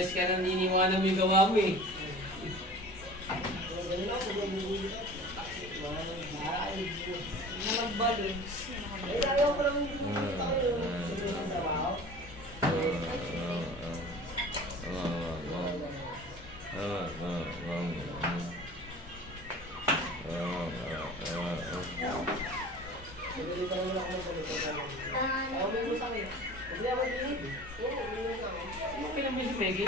Parehas ka nang niniwala mo yung gawa mo eh. Okay lang ba si Meggy?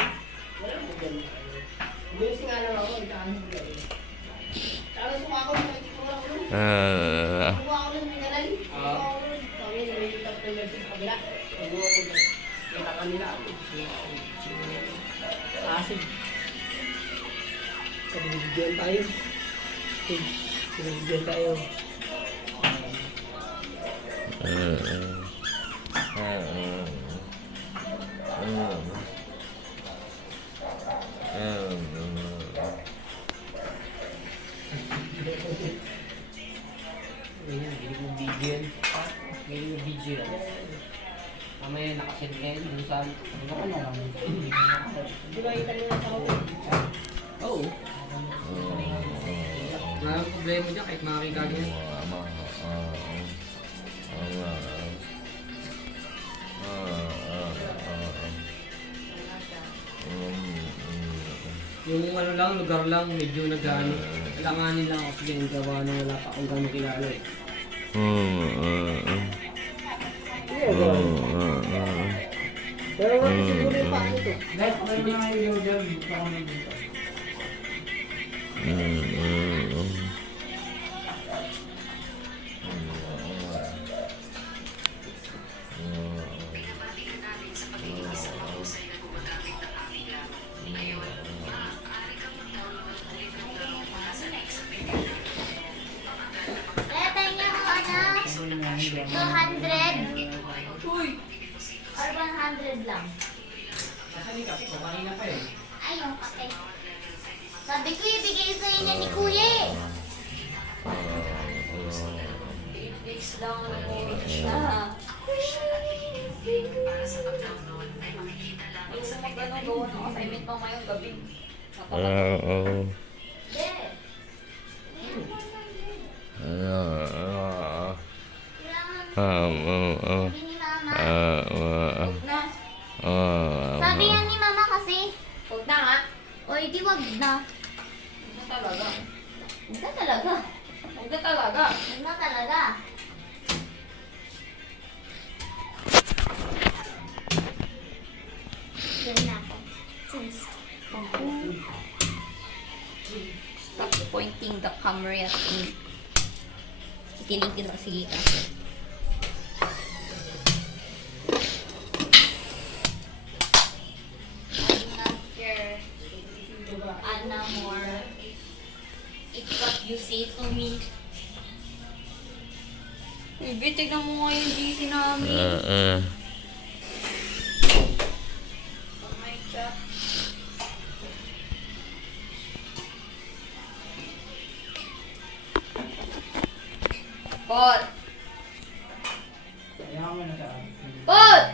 Pinagbigyan tayo. Pinagbigyan tayo. Hindi mo bigyan. Hindi mo bigyan. Mamaya nakasend ngayon dun sa ano ka na lang. Di ba kita nila sa ako? Oo. Walang problema dyan kahit makakikagin yan. Yung ano lang, lugar lang, medyo nag-ano. Alanganin lang ako sige, yung gawa na wala pa akong gano'ng kilala eh. Pero siguro yung paano ito? Dahil ako naman nga yung dyan, baka ako naman dito. Or 100 lang. Nasaan yung kape ko? Kanina pa eh. Ay, yung kape. Sabi ko, ibigay sa'yo niya ni Kuya eh. 8 weeks lang ako siya. Yung sa mag-ano, gawa ng assignment pa ngayong gabi. Sabi nga ni Mama kasi, huwag na nga. O, di wag na. Huwag na talaga. Huwag na talaga. Huwag na talaga. Huwag na talaga. Diyan na ako. Since, Stop pointing the camera at me. Kikinig din sige ka. Anna more. It's what you say to me. Bibi, tignan mo nga yung GC namin. Oh my God. Pot! Pot!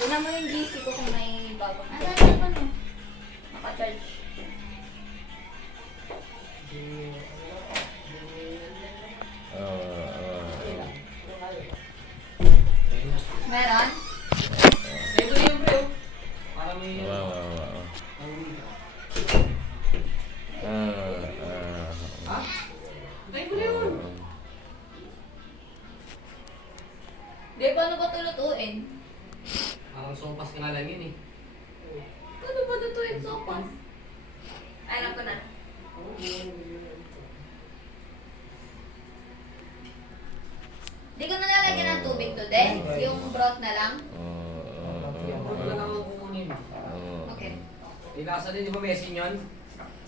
Tignan mo yung GC ko kung may bago. Ano na po no? Naka-charge. Meron? Ito yung bro. Para may... Ha? Tayo mo na yun. Di, paano ba ito lutuin? Ang sopas ka nga lang yun eh. Paano ba lutuin sopas? Ay, alam ko na. Di ko nalalagyan ng tubig to din? Yung broth na lang? Huwag na lang ang kukunin. Okay. Ilasa din, di ba mesin yun?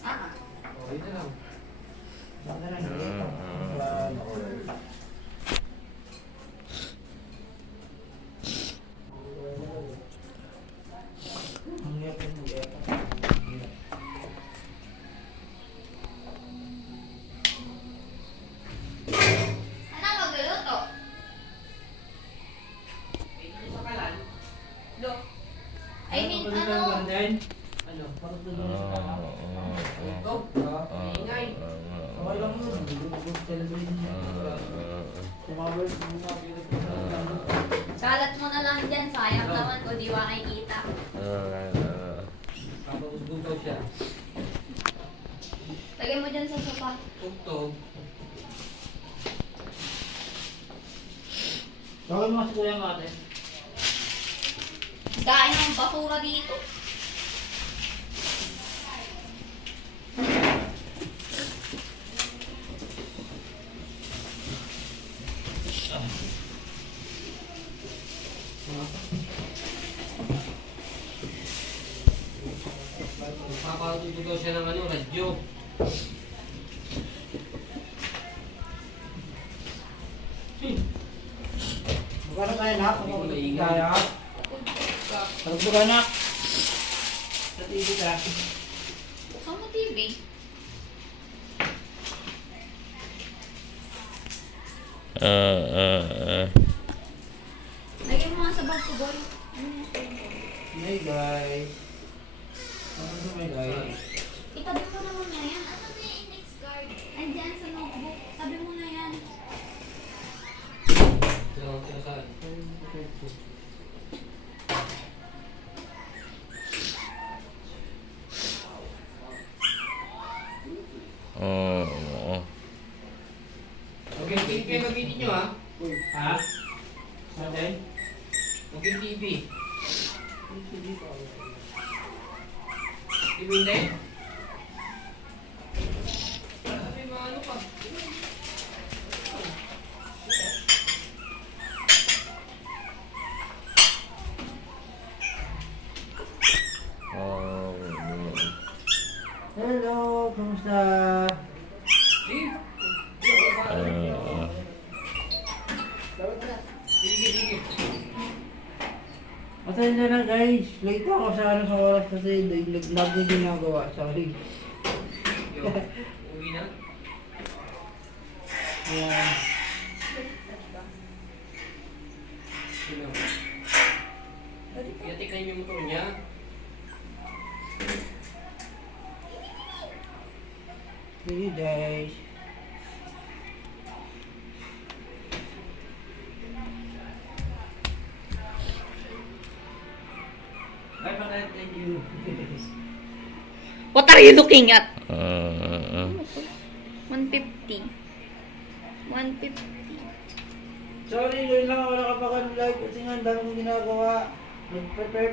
Ah. O, yun na lang. Ito, ingay. Alam mo, Kalat mo na lang dyan. Sayang naman o di makikita. Kapag daw siya. Lagyan mo dyan sa sofa. Tugtog. tawag mo kasi kuya nga ate. Dahil ng basura dito. Papatugtog daw siya ng ano, radyo. Magkano tayo na? Hindi ko maingay. Kaya? Tagbuga na. Sa TV ka. Saan mo TV? Lagyan mo nga sa bag ko, boy. Ano yan? Hey guys. Ano sa may guys? Itabi mo naman na yan. Ano na yung index card? Andyan sa notebook. Tabi mo na yan. Siya saan? Okay, TV kayo gamitin nyo ha. Ha? Saan din? Okay, TV. TV hindi? Sabi mga ano pa. Hello, kamusta? Sige, sige. Pasensya na guys, late ako sa ano sa oras kasi lagi ginagawa, sorry. Yo, uwi na. Ayan. Sino? Yatik na yung motor niya. Sige guys. Bye bye, thank you. What are you looking at? 150. 150. Sorry, ngayon lang ako nakapag-live kasi nga ang dami kong ginagawa. Nag-prepare